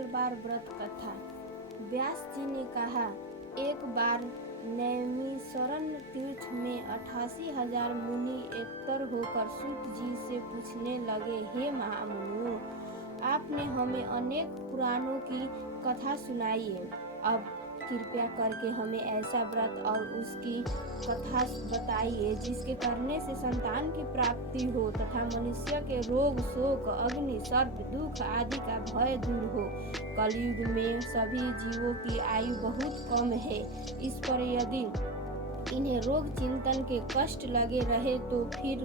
मंगलवार व्रत कथा। व्यास जी ने कहा, एक बार नैमिषारण्य तीर्थ में 88,000 मुनि एकत्र होकर सूत जी से पूछने लगे, हे महामुनियों, आपने हमें अनेक पुराणों की कथा सुनाई है। अब कृपया करके हमें ऐसा व्रत और उसकी कथा बताइए जिसके करने से संतान की प्राप्ति हो तथा मनुष्य के रोग, शोक, अग्नि, सर्प, दुख आदि का भय दूर हो। कलयुग में सभी जीवों की आयु बहुत कम है। इस पर यदि इन्हें रोग चिंतन के कष्ट लगे रहे तो फिर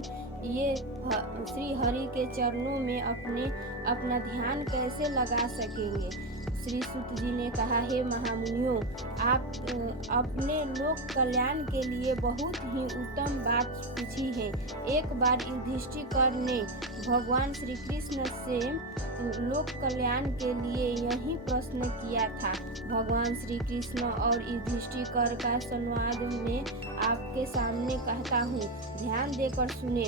ये श्री हरि के चरणों में अपना ध्यान कैसे लगा सकेंगे। श्री सूत जी ने कहा, हे महामुनियों, आप अपने लोक कल्याण के लिए बहुत ही उत्तम बात पूछी है। एक बार युधिष्ठिर ने भगवान श्री कृष्ण से लोक कल्याण के लिए यही प्रश्न किया था। भगवान श्री कृष्ण और युधिष्ठिर का संवाद में आपके सामने कहता हूँ, ध्यान देकर सुने।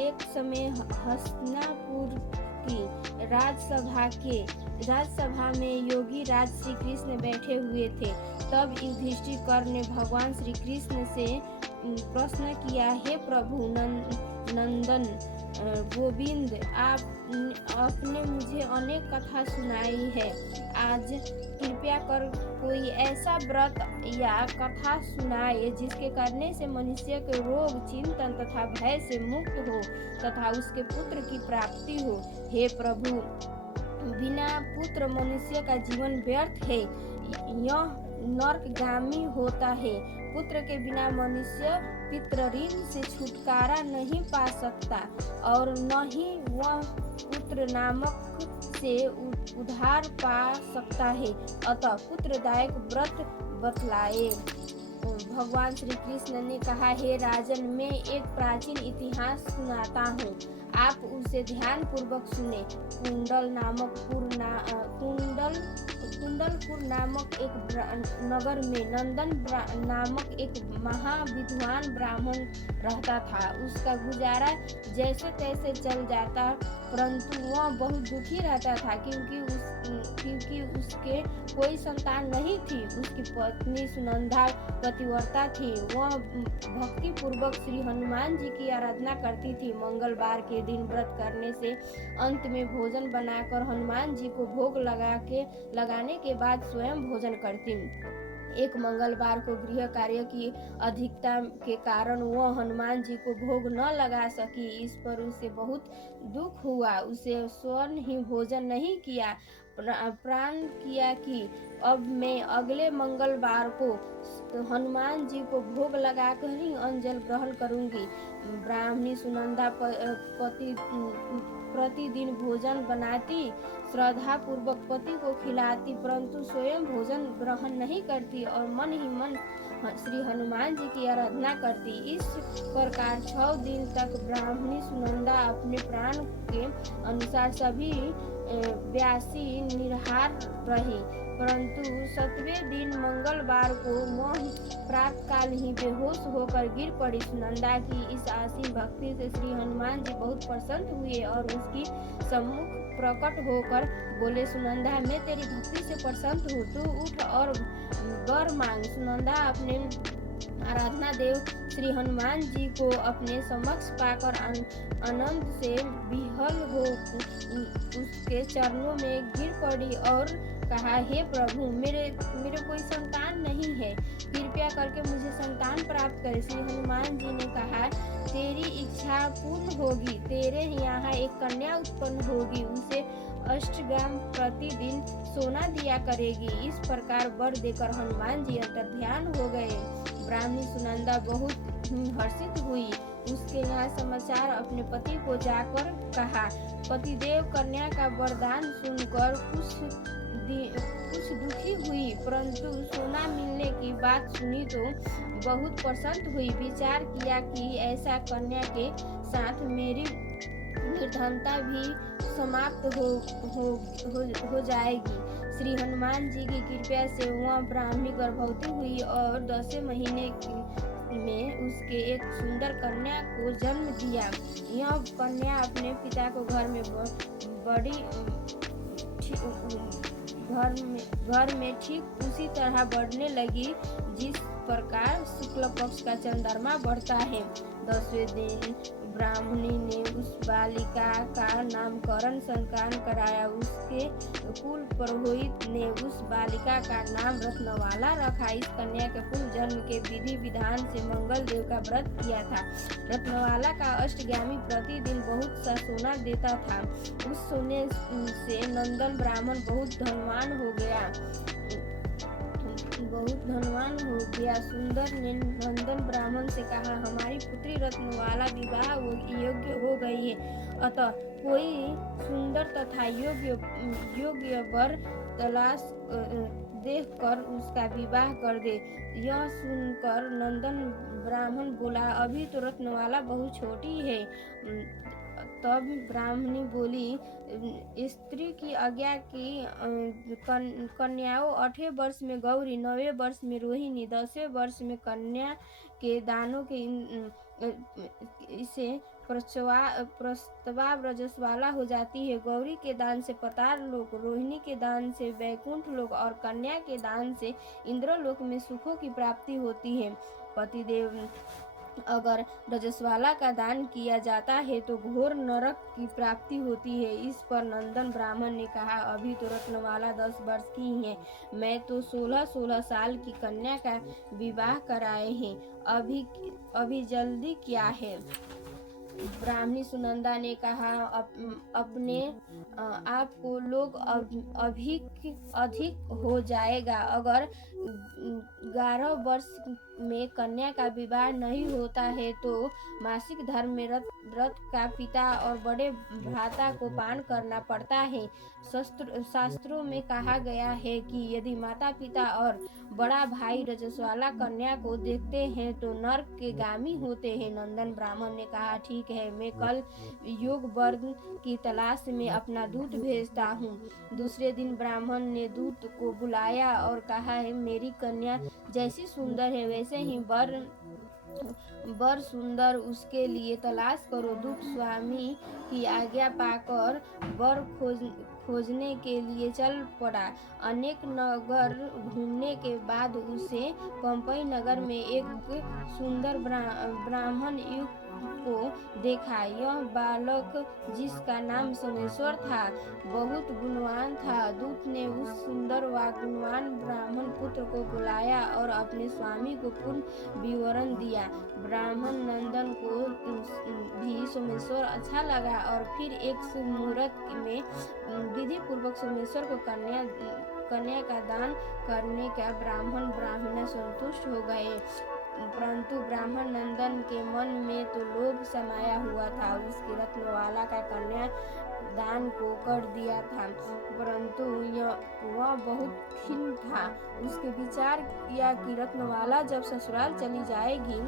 एक समय हस्तिनापुर की राजसभा में योगी राज श्री कृष्ण बैठे हुए थे। तब युधिष्ठिर ने भगवान श्री कृष्ण से प्रश्न किया, हे प्रभु नंदन गोविंद, आपने मुझे अनेक कथा सुनाई है। आज कृपया कर कोई ऐसा व्रत या कथा सुनाए जिसके करने से मनुष्य के रोग चिंतन तथा भय से मुक्त हो तथा उसके पुत्र की प्राप्ति हो। हे प्रभु, बिना पुत्र मनुष्य का जीवन व्यर्थ है, यह नरकगामी होता है। पुत्र के बिना मनुष्य पितृऋण से छुटकारा नहीं पा सकता और न ही वह पुत्र नामक से उद्धार पा सकता है। अतः पुत्रदायक व्रत बतलाए। भगवान श्री कृष्ण ने कहा, हे राजन, मैं एक प्राचीन इतिहास सुनाता हूँ, आप उसे ध्यान पूर्वक सुने। कुंडलपुर नामक एक नगर में नंदन नामक एक महाविद्वान ब्राह्मण रहता था। उसका गुजारा जैसे तैसे चल जाता, परंतु वह बहुत दुखी रहता था क्योंकि उसके कोई संतान नहीं थी। उसकी पत्नी सुनंदा पतिव्रता थी। वह भक्ति पूर्वक श्री हनुमान जी की आराधना करती थी। मंगलवार के दिन व्रत करने से अंत में भोजन बनाकर हनुमान जी को भोग लगाने के बाद स्वयं भोजन करती। एक मंगलवार को गृह कार्य की अधिकता के कारण वह हनुमान जी को भोग न लगा सकी। इस पर उसे बहुत दुख हुआ। उसे स्वयं ही भोजन नहीं किया, प्रण किया कि अब मैं अगले मंगलवार को हनुमान जी को भोग लगाकर ही अन्न ग्रहण करूंगी। ब्राह्मणी सुनंदा प्रतिदिन भोजन बनाती, श्रद्धा पूर्वक पति को खिलाती, परंतु स्वयं भोजन ग्रहण नहीं करती और मन ही मन श्री हनुमान जी की आराधना करती। इस प्रकार 6 दिन तक ब्राह्मणी सुनंदा अपने प्राण के अनुसार सभी व्यासी निराहार रही, परंतु 7वें दिन मंगलवार को वह प्रातःकाल ही बेहोश होकर गिर पड़ी। सुनंदा की इस असीम भक्ति से श्री हनुमान जी बहुत प्रसन्न हुए और उसकी सम्मुख प्रकट होकर बोले, सुनंदा, मैं तेरी भक्ति से प्रसन्न हूँ, तू उठ और वर मांग। सुनंदा अपने आराधना देव श्री हनुमान जी को अपने समक्ष पाकर आनंद से विह्वल हो उसके चरणों में गिर पड़ी और कहा, हे प्रभु, मेरे कोई संतान नहीं है, कृपया करके मुझे संतान प्राप्त करे। श्री हनुमान जी ने कहा, तेरी इच्छा पूर्ण होगी, तेरे यहाँ एक कन्या उत्पन्न होगी, उसे अष्टग्राम प्रतिदिन सोना दिया करेगी। इस प्रकार वर देकर हनुमान जी अंतर्ध्यान हो गए। ब्राह्मणी सुनंदा बहुत हर्षित हुई। उसके यहाँ समाचार अपने पति को जाकर कहा। पतिदेव कन्या का वरदान सुनकर कुछ दुखी हुई, परंतु सोना मिलने की बात सुनी तो बहुत प्रसन्न हुई। विचार किया कि ऐसा कन्या के साथ मेरी निर्धनता भी समाप्त हो जाएगी। श्री हनुमान जी की कृपा से वह ब्राह्मणी गर्भवती हुई और 10वें महीने में उसके एक सुंदर कन्या को जन्म दिया। यह कन्या अपने पिता को घर में बड़ी घर में ठीक उसी तरह बढ़ने लगी जिस प्रकार शुक्ल पक्ष का चंद्रमा बढ़ता है। 10वें दिन ब्राह्मणी ने उस बालिका का नामकरण संस्कार कराया। उसके कुल पुरोहित ने उस बालिका का नाम रत्नवाला रखा। इस कन्या के पूर्व जन्म के विधि विधान से मंगल देव का व्रत किया था। रत्नवाला का अष्टगामी प्रतिदिन बहुत सा सोना देता था। उस सोने से नंदन ब्राह्मण बहुत धनवान हो गया। सुंदर ने नंदन ब्राह्मण से कहा, हमारी पुत्री रत्नवाला विवाह योग्य हो गई है, अतः कोई सुंदर तथा योग्य वर तलाश देख कर उसका विवाह कर दे। यह सुनकर नंदन ब्राह्मण बोला, अभी तो रत्नवाला बहुत छोटी है। तब ब्राह्मणी बोली, स्त्री की आज्ञा की कन्याओं 8वें वर्ष में गौरी, 9वें वर्ष में रोहिणी, 10वें वर्ष में कन्या के दानों के इसे प्रस्तवा ब्रजस्वाला हो जाती है। गौरी के दान से पताल लोक, रोहिणी के दान से वैकुंठ लोक और कन्या के दान से इंद्रलोक में सुखों की प्राप्ति होती है। पतिदेव अगर रजस्वाला का दान किया जाता है तो घोर नरक की प्राप्ति होती है। इस पर नंदन ब्राह्मण ने कहा, अभी तो रत्नवाला 10 वर्ष की ही है, मैं तो 16 साल की कन्या का विवाह कराए हैं, अभी जल्दी क्या है। ब्राह्मणी सुनंदा ने कहा, अपने आप को लोग अधिक हो जाएगा। अगर 11 वर्ष में कन्या का विवाह नहीं होता है तो मासिक धर्म में रथ का पिता और बड़े भ्राता को पान करना पड़ता है। शास्त्रों में कहा गया है कि यदि माता पिता और बड़ा भाई रजस्वाला कन्या को देखते हैं तो नरक के गामी होते हैं। नंदन ब्राह्मण ने कहा, ठीक है, मैं कल योग वर की तलाश में अपना दूत भेजता हूँ। दूसरे दिन ब्राह्मण ने दूत को बुलाया और कहा, मेरी कन्या जैसी सुंदर है वैसे ही वर सुंदर उसके लिए तलाश करो। दूत स्वामी की आज्ञा पाकर वर खोजने के लिए चल पड़ा। अनेक नगर घूमने के बाद उसे पंपई नगर में एक सुंदर ब्राह्मण युवक को देखा। यह बालक, जिसका नाम सोमेश्वर था, बहुत गुणवान था। दूत ने उस सुंदर व गुणवान ब्राह्मण पुत्र को बुलाया और अपने स्वामी को पूर्ण विवरण दिया। ब्राह्मण नंदन को भी सोमेश्वर अच्छा लगा और फिर एक शुभ मुहूर्त में विधि पूर्वक सोमेश्वर को कन्या का दान करने का ब्राह्मण संतुष्ट हो गए। परंतु ब्राह्मण नंदन के मन में तो लोभ समाया हुआ था। उसकी रत्नवाला का कन्या दान को कर दिया था, परंतु वह बहुत खिन्न था। उसके विचार किया कि रत्नवाला जब ससुराल चली जाएगी,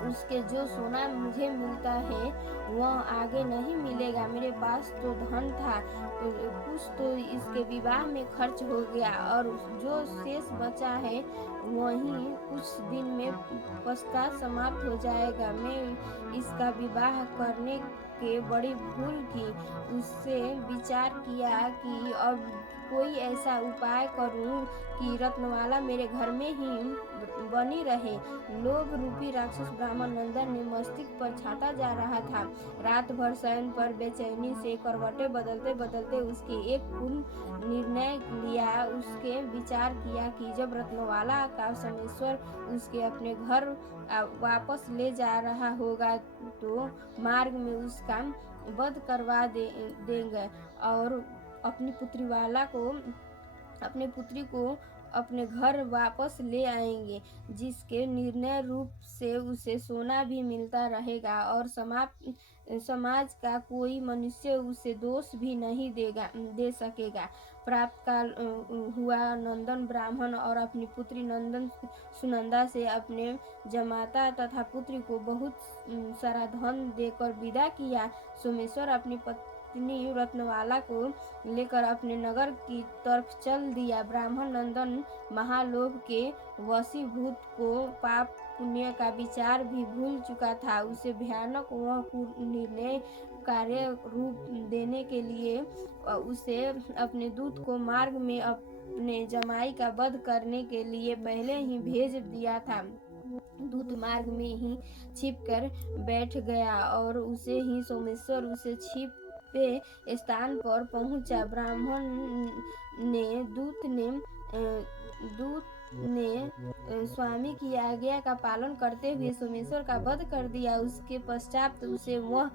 उसके जो सोना मुझे मिलता है वह आगे नहीं मिलेगा। मेरे पास तो धन था, तो कुछ तो इसके विवाह में खर्च हो गया और जो शेष बचा है वही कुछ दिन में पश्चात समाप्त हो जाएगा। मैं इसका विवाह करने के बड़ी भूल की। उससे विचार किया कि अब कोई ऐसा उपाय करूं कि रत्नवाला मेरे घर में ही बनी रहे। लोभ रूपी राक्षस ब्राह्मण नंदन ने मस्तिष्क पर छाता जा रहा था। रात भर शयन पर बेचैनी से करवटें बदलते बदलते उसके एक पूर्ण निर्णय लिया। उसके विचार किया कि जब रत्नवाला का सोमेश्वर उसके अपने घर वापस ले जा रहा होगा तो मार्ग में उसका वध करवा देंगे और अपनी पुत्री को अपने घर वापस ले आएंगे, जिसके निर्णय रूप से उसे सोना भी मिलता रहेगा और समाज का कोई मनुष्य उसे दोष भी नहीं दे सकेगा। प्राप्त काल हुआ। नंदन ब्राह्मण और अपनी पुत्री सुनंदा से अपने जमाता तथा पुत्री को बहुत सारा धन देकर विदा किया। सोमेश्वर अपनी पत्नी रत्नवाला को लेकर अपने नगर की तरफ चल दिया। ब्राह्मण नंदन महालोभ के वशीभूत को पाप पुण्य का विचार भी भूल चुका था। उसे भयानक वह निर्णय शुभ कार्य रूप देने के लिए उसे अपने दूत को मार्ग में अपने जमाई का वध करने के लिए पहले ही भेज दिया था। दूत मार्ग में ही छिप कर बैठ गया और उसे ही सोमेश्वर उसे छिपे स्थान पर पहुंचा। ब्राह्मण ने दूत ने स्वामी की आज्ञा का पालन करते हुए सोमेश्वर का वध कर दिया। उसके पश्चात उसे वह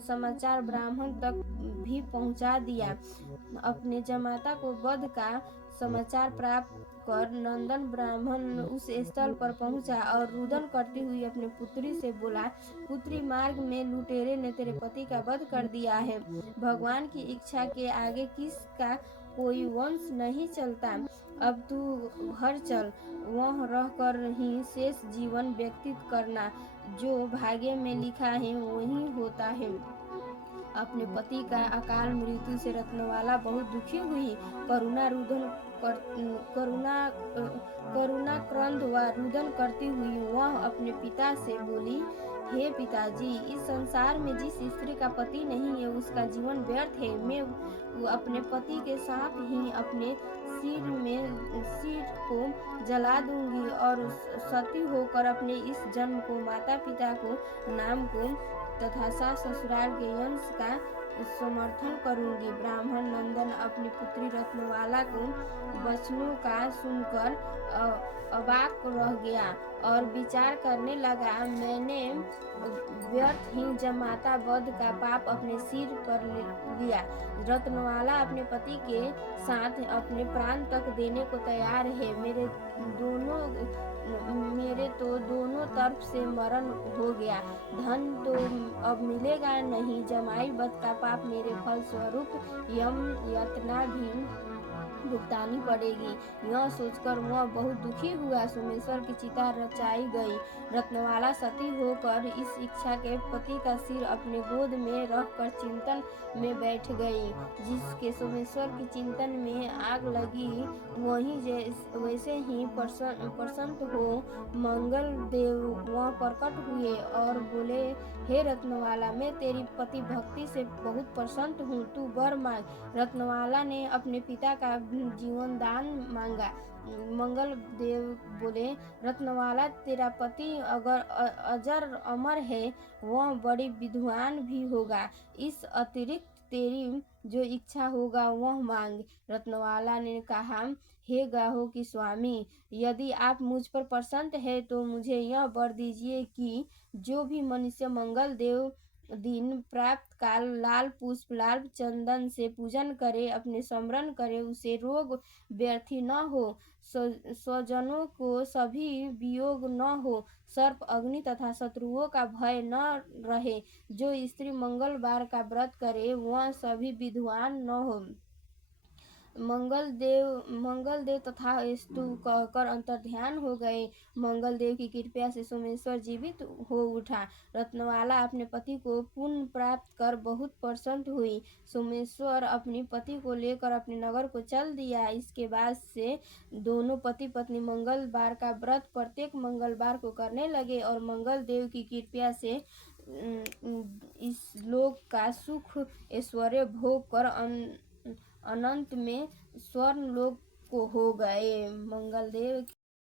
समाचार ब्राह्मण तक भी पहुंचा दिया। अपने जमाता को वध का समाचार प्राप्त कर नंदन ब्राह्मण उस स्थल पर पहुंचा और रुदन करती हुई अपने पुत्री से बोला, पुत्री, मार्ग में लुटेरे ने तेरे पति का वध कर दिया है। भगवान की इच्छा के आगे किसका कोई वंश नहीं चलता। अब तू घर चल, वह रहकर ही शेष जीवन व्यतीत करना। जो भाग्य में लिखा है वही होता है। अपने पति का अकाल मृत्यु से रत्नवाला बहुत दुखी हुई। करुणाक्रंद व रुदन करती हुई वह अपने पिता से बोली, हे पिताजी, इस संसार में जिस स्त्री का पति नहीं है उसका जीवन व्यर्थ है। मैं अपने पति के साथ ही अपने सिर को जला दूंगी और सती होकर अपने इस जन्म को, माता पिता को, नाम को तथा सास ससुराल के यंश का समर्थन करूंगी। ब्राह्मण नंदन अपनी पुत्री रत्नवाला को वचनों का सुनकर अवाक रह गया और विचार करने लगा, मैंने व्यर्थ ही जमाता वध का पाप अपने सिर पर लिया। रत्नवाला अपने पति के साथ अपने प्राण तक देने को तैयार है। मेरे तो दोनों तरफ से मरण हो गया। धन तो अब मिलेगा नहीं। जमाई वध का पाप मेरे फल स्वरूप यम यातना भी भुगतानी पड़ेगी। यह सोचकर वह बहुत दुखी हुआ। सोमेश्वर की चिता रचाई गई। रत्नवाला सती होकर इस इच्छा के पति का सिर अपने गोद में रखकर चिंतन में बैठ गई। जिसके सोमेश्वर की चिंतन में आग लगी वैसे ही प्रसन्न हो मंगल देव वह प्रकट हुए और बोले, हे रत्नवाला, मैं तेरी पति भक्ति से बहुत प्रसन्न हूँ, तू वर मांग। रत्नवाला ने अपने पिता का जीवन दान मांगा। मंगल देव बोले, रत्नवाला, तेरा पति अगर अजर अमर है, वह बड़ी विद्वान भी होगा। इस अतिरिक्त तेरी जो इच्छा होगा वह मांग। रत्नवाला ने कहा, हे गाहो की स्वामी, यदि आप मुझ पर प्रसन्न है तो मुझे यह वर दीजिए कि जो भी मनुष्य मंगल देव दिन प्राप्त काल लाल पुष्प लाल चंदन से पूजन करे, अपने स्मरण करे, उसे रोग व्यर्थी न हो, स्वजनों को सभी वियोग न हो, सर्प अग्नि तथा शत्रुओं का भय न रहे। जो स्त्री मंगलवार का व्रत करे वह सभी विद्वान न हो। मंगल देव तथा स्तु कहकर अंतर्ध्यान हो गए। मंगल देव की कृपा से सोमेश्वर जीवित हो उठा। रत्नवाला अपने पति को पुनः प्राप्त कर बहुत प्रसन्न हुई। सोमेश्वर अपनी पति को लेकर अपने नगर को चल दिया। इसके बाद से दोनों पति पत्नी मंगलवार का व्रत प्रत्येक मंगलवार को करने लगे और मंगल देव की कृपा से इस लोक का सुख ऐश्वर्य भोग कर अनंत में स्वर्ण लोक को हो गए। मंगल देव